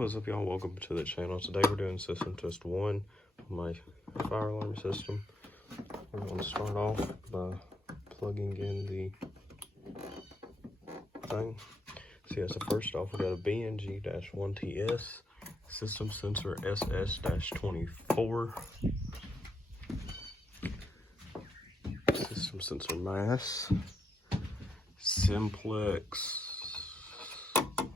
What's up, y'all? Welcome to the channel. Today we're doing system test 1 on my fire alarm system. We're going to start off by plugging in the thing. So yeah, so first off, we got a BNG-1TS system sensor SS-24 system sensor mass simplex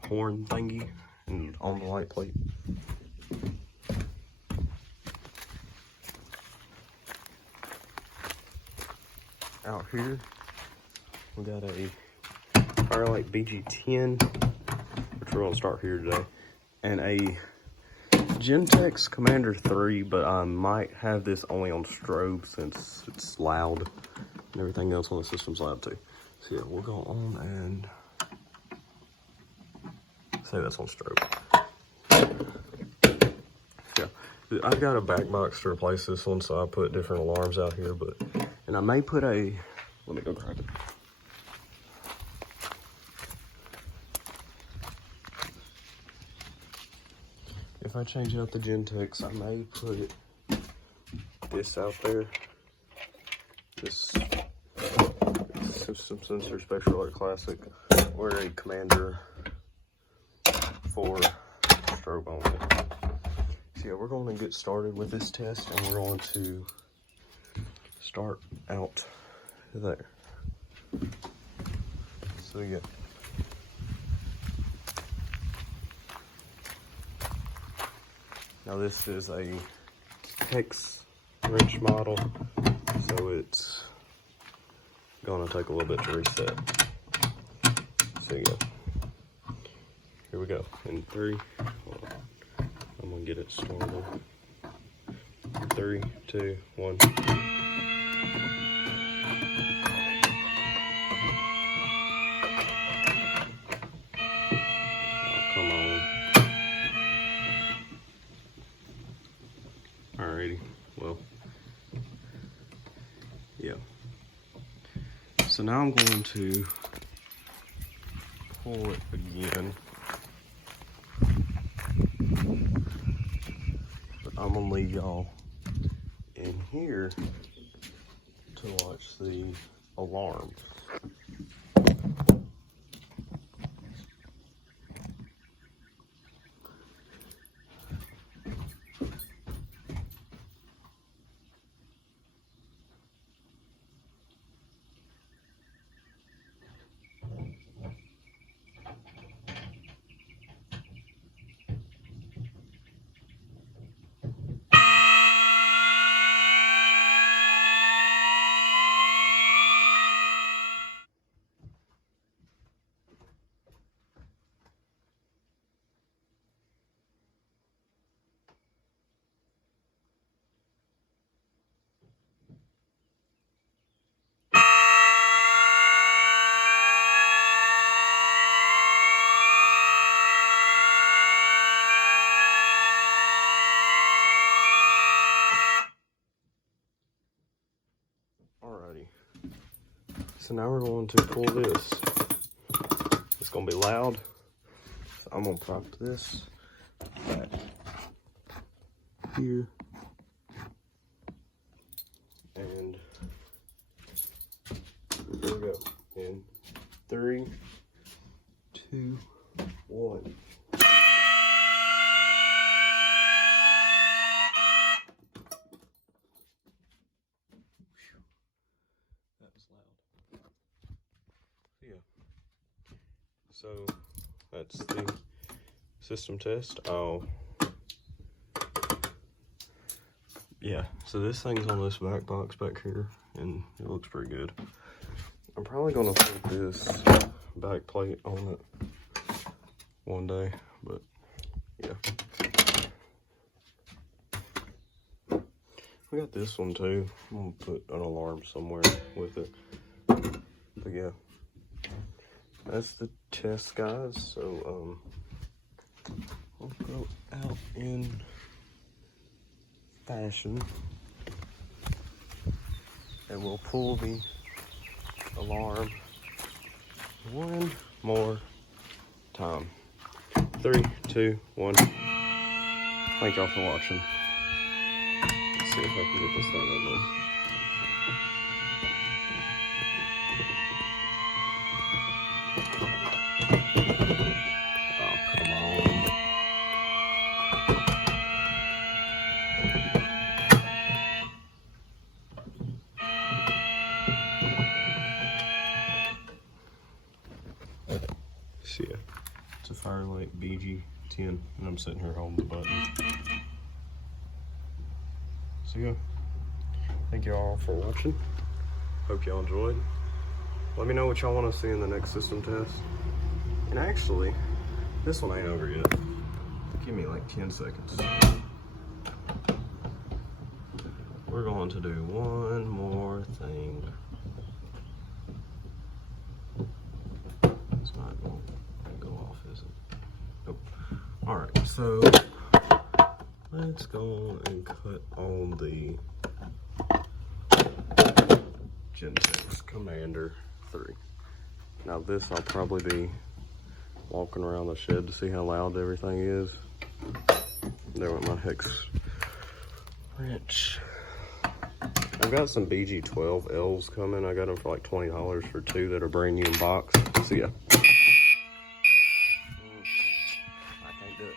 horn thingy and on the light plate. Out here we got a Firelight BG10, which we're gonna start here today, and a Gentex Commander 3, but I might have this only on strobe since it's loud and everything else on the system's loud too. So yeah, we'll go on and say that's on strobe. Yeah, I've got a back box to replace this one, so I put different alarms out here, and I may put a, let me go grab it. If I change out the Gentex, I may put this out there. This System Sensor Special Alert Classic, or a Commander for strobe only. So yeah, we're going to get started with this test, and we're going to start out there. So yeah. Now this is a hex wrench model, so it's gonna take a little bit to reset. So yeah, here we go. In 3, I'm gonna get it started. 3, 2, 1. Come on. Alrighty, well, yeah. So now I'm going to pull it again. But I'm gonna leave y'all in here to watch the alarm. Alrighty, so now we're going to pull this. It's gonna be loud, so I'm gonna prop this back here, and here we go. In 3, 2, 1. That was loud. Yeah. So that's the system test. Yeah, so this thing's on this back box back here, and it looks pretty good. I'm probably gonna put this back plate on it one day, but yeah. We got this one too. I'm gonna put an alarm somewhere with it. But yeah, that's the test, guys. So we'll go out in fashion, and we'll pull the alarm one more time. 3, 2, 1. Thank y'all for watching. Let's see if I can get this thing open. Oh, come on. See ya. It's a Firelight BG10, and I'm sitting here holding the button. So yeah, thank y'all for watching. Hope y'all enjoyed. Let me know what y'all want to see in the next system test. And actually, this one ain't over yet. Give me like 10 seconds. We're going to do one more thing. It's not going to go off, is it? Nope. Alright, so let's go and cut on the Gentex Commander 3. Now this I'll probably be walking around the shed to see how loud everything is. There went my hex wrench. I've got some BG12Ls coming. I got them for like $20 for 2 that are brand new in box. See ya. I can't do it.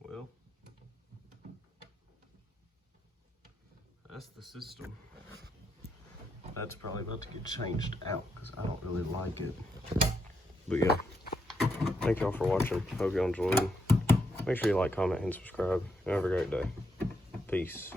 Well, that's the system. That's probably about to get changed out because I don't really like it. But yeah, thank y'all for watching. Hope y'all enjoyed. Make sure you like, comment, and subscribe. Have a great day. Peace.